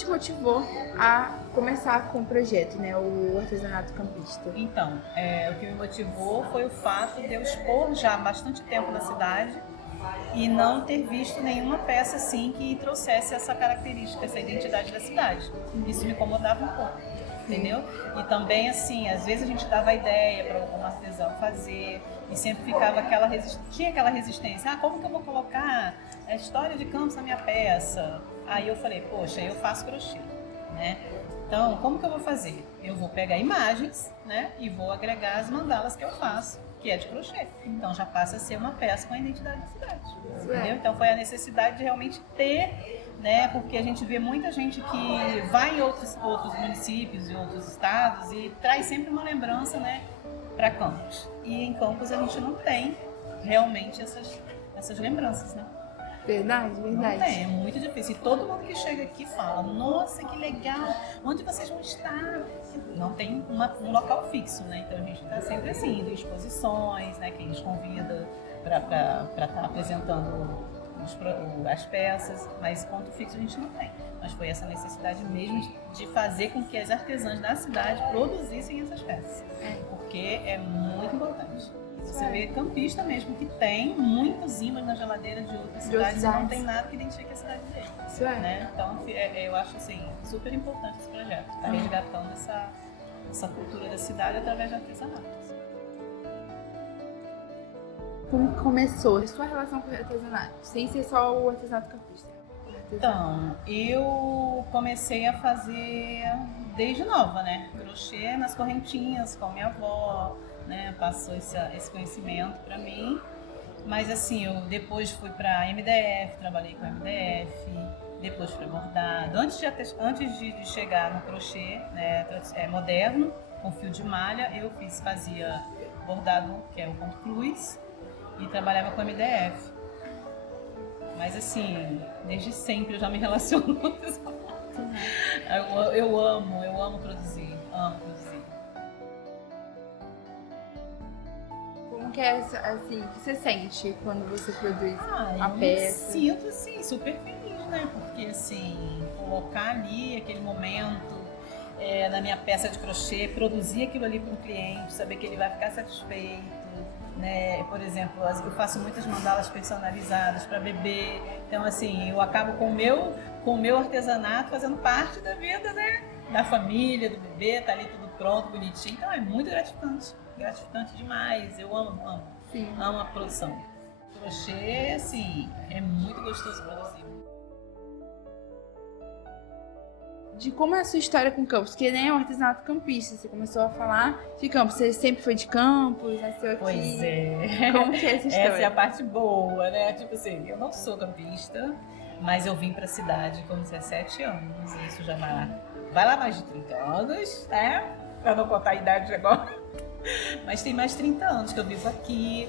te motivou a começar com o projeto, né, o artesanato campista? Então, o que me motivou foi o fato de eu expor já há bastante tempo na cidade e não ter visto nenhuma peça assim que trouxesse essa característica, essa identidade da cidade. Isso me incomodava um pouco, entendeu? E também, assim, às vezes a gente dava ideia para algum artesão fazer e sempre ficava tinha aquela resistência. Como que eu vou colocar a história de Campos na minha peça? Aí eu falei, poxa, eu faço crochê, né? Então, como que eu vou fazer? Eu vou pegar imagens, né, e vou agregar as mandalas que eu faço, que é de crochê. Então, já passa a ser uma peça com a identidade da cidade, entendeu? Então, foi a necessidade de realmente ter, né, porque a gente vê muita gente que vai em outros municípios e outros estados e traz sempre uma lembrança, né, para Campos. E em Campos a gente não tem realmente essas lembranças, né? Verdade. Não tem, é muito difícil. E todo mundo que chega aqui fala, nossa, que legal, onde vocês vão estar? Não tem um local fixo, né? Então a gente está sempre assim, indo em exposições, né? Que a gente convida para estar apresentando as peças, mas ponto fixo a gente não tem. Mas foi essa necessidade mesmo de fazer com que as artesãs da cidade produzissem essas peças. Porque é muito importante. Você vê campista mesmo, que tem muitos ímãs na geladeira de outras cidades e não tem nada que identifique a cidade dele. Né? Então, eu acho assim, super importante esse projeto. Está resgatando essa cultura da cidade através de artesanato. Como começou a sua relação com o artesanato? Sem ser só o artesanato campista. Então, eu comecei a fazer desde nova, né? Crochê nas correntinhas com a minha avó. Né, passou esse conhecimento para mim, mas assim, eu depois fui para MDF, trabalhei com MDF, depois fui bordado, antes de chegar no crochê, né, moderno, com fio de malha, eu fazia bordado, que é o ponto cruz, e trabalhava com MDF. Mas assim, desde sempre eu já me relaciono com isso. Eu amo produzir, Como que é assim, o que você sente quando você produz a eu peça? Me sinto assim, super feliz, né? Porque assim, colocar ali aquele momento na minha peça de crochê, produzir aquilo ali para um cliente, saber que ele vai ficar satisfeito, né? Por exemplo, eu faço muitas mandalas personalizadas para bebê, então assim, eu acabo com o meu artesanato fazendo parte da vida, né? Da família, do bebê, tá ali tudo pronto, bonitinho, então é muito gratificante demais, eu amo a produção. Crochê, assim, é muito gostoso produzir. De como é a sua história com Campos, que nem é um artesanato campista, você começou a falar de Campos, você sempre foi de Campos, nasceu aqui. Pois é. Como que é essa história? Essa é a parte boa, né? Tipo assim, eu não sou campista, mas eu vim pra cidade com 17 anos, e isso já vai lá mais de 30 anos, né? Pra não contar a idade agora. Mas tem mais de 30 anos que eu vivo aqui,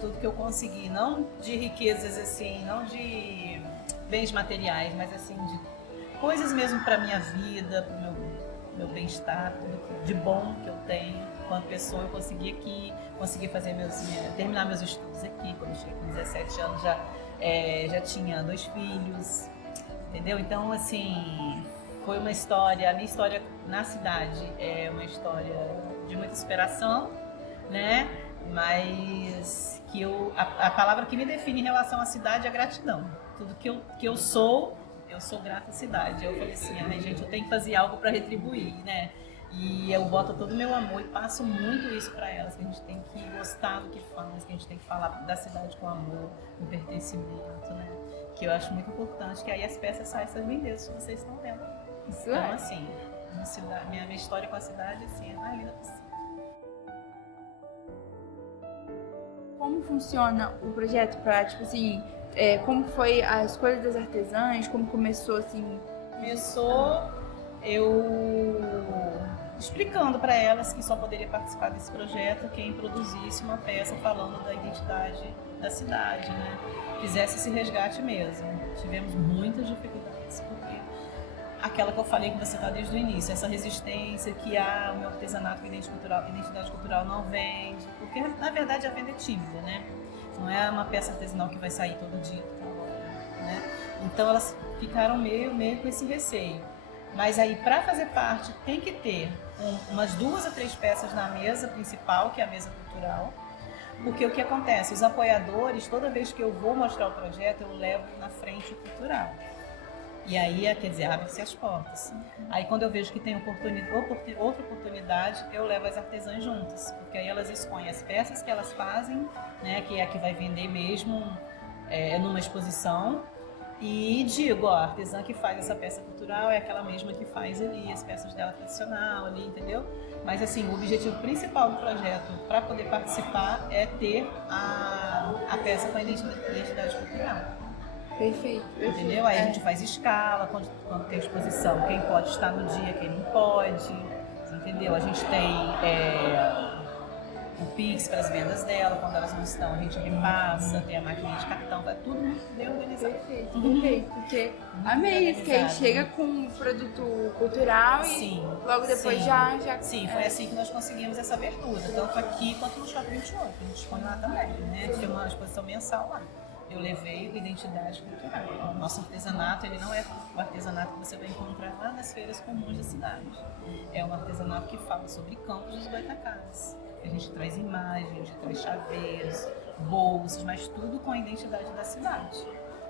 tudo que eu consegui, não de riquezas assim, não de bens materiais, mas assim de coisas mesmo para minha vida, para o meu bem-estar, tudo de bom que eu tenho. Enquanto pessoa, eu consegui aqui, terminar meus estudos aqui. Quando eu cheguei com 17 anos, já tinha 2 filhos, entendeu? Então, assim, foi uma história, a minha história na cidade é uma história de muita superação, né? Mas que a palavra que me define em relação à cidade é gratidão. Tudo que eu sou grata à cidade. Eu falei assim, gente, eu tenho que fazer algo para retribuir, né? E eu boto todo o meu amor e passo muito isso para elas, que a gente tem que gostar do que faz, que a gente tem que falar da cidade com amor, com pertencimento, né? Que eu acho muito importante, que aí as peças saem essas lindezas que vocês estão vendo. Então, assim, minha história com a cidade, assim, é mais linda possível. Como funciona o projeto para, tipo assim, como foi a escolha das artesãs, como começou, assim? Começou eu explicando para elas que só poderia participar desse projeto quem produzisse uma peça falando da identidade da cidade, né? Fizesse esse resgate mesmo. Tivemos muitas dificuldades, porque aquela que eu falei que você está desde o início, essa resistência que o meu artesanato, identidade cultural não vende, porque na verdade a venda é tímida, né? Não é uma peça artesanal que vai sair todo dia, né? Então elas ficaram meio com esse receio. Mas aí, para fazer parte, tem que ter umas 2 a 3 peças na mesa principal, que é a mesa cultural. Porque o que acontece? Os apoiadores, toda vez que eu vou mostrar o projeto, eu levo na frente o cultural. E aí, quer dizer, abre-se as portas. Aí, quando eu vejo que tem outra oportunidade, eu levo as artesãs juntas. Porque aí elas escolhem as peças que elas fazem, né, que é a que vai vender mesmo numa exposição. E digo, ó, a artesã que faz essa peça cultural é aquela mesma que faz ali as peças dela tradicional ali, entendeu? Mas assim, o objetivo principal do projeto para poder participar é ter a peça com a identidade cultural. Perfeito. Entendeu? Aí a gente faz escala, quando tem exposição, quem pode estar no dia, quem não pode, entendeu? A gente tem o Pix para as vendas dela, quando elas não estão, a gente repassa, tem a maquininha de cartão, tá tudo muito bem organizado. Perfeito. Porque amei isso, que aí chega com um produto cultural e logo depois já... Sim, foi assim que nós conseguimos essa abertura, tanto aqui quanto no Shopping 28, a gente expõe lá também, né? Tem uma exposição mensal lá. Eu levei a identidade cultural. O nosso artesanato, ele não é o artesanato que você vai encontrar lá nas feiras comuns da cidade. É um artesanato que fala sobre campos dos Goitacazes. A gente traz imagens, a gente traz chaveiros, bolsas, mas tudo com a identidade da cidade.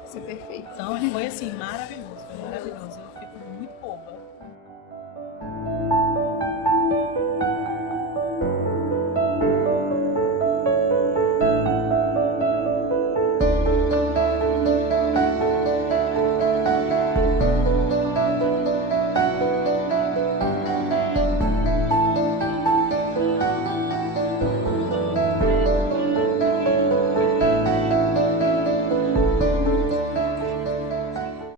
Isso é perfeito. Então foi assim, maravilhoso, foi maravilhoso. Eu fico muito boba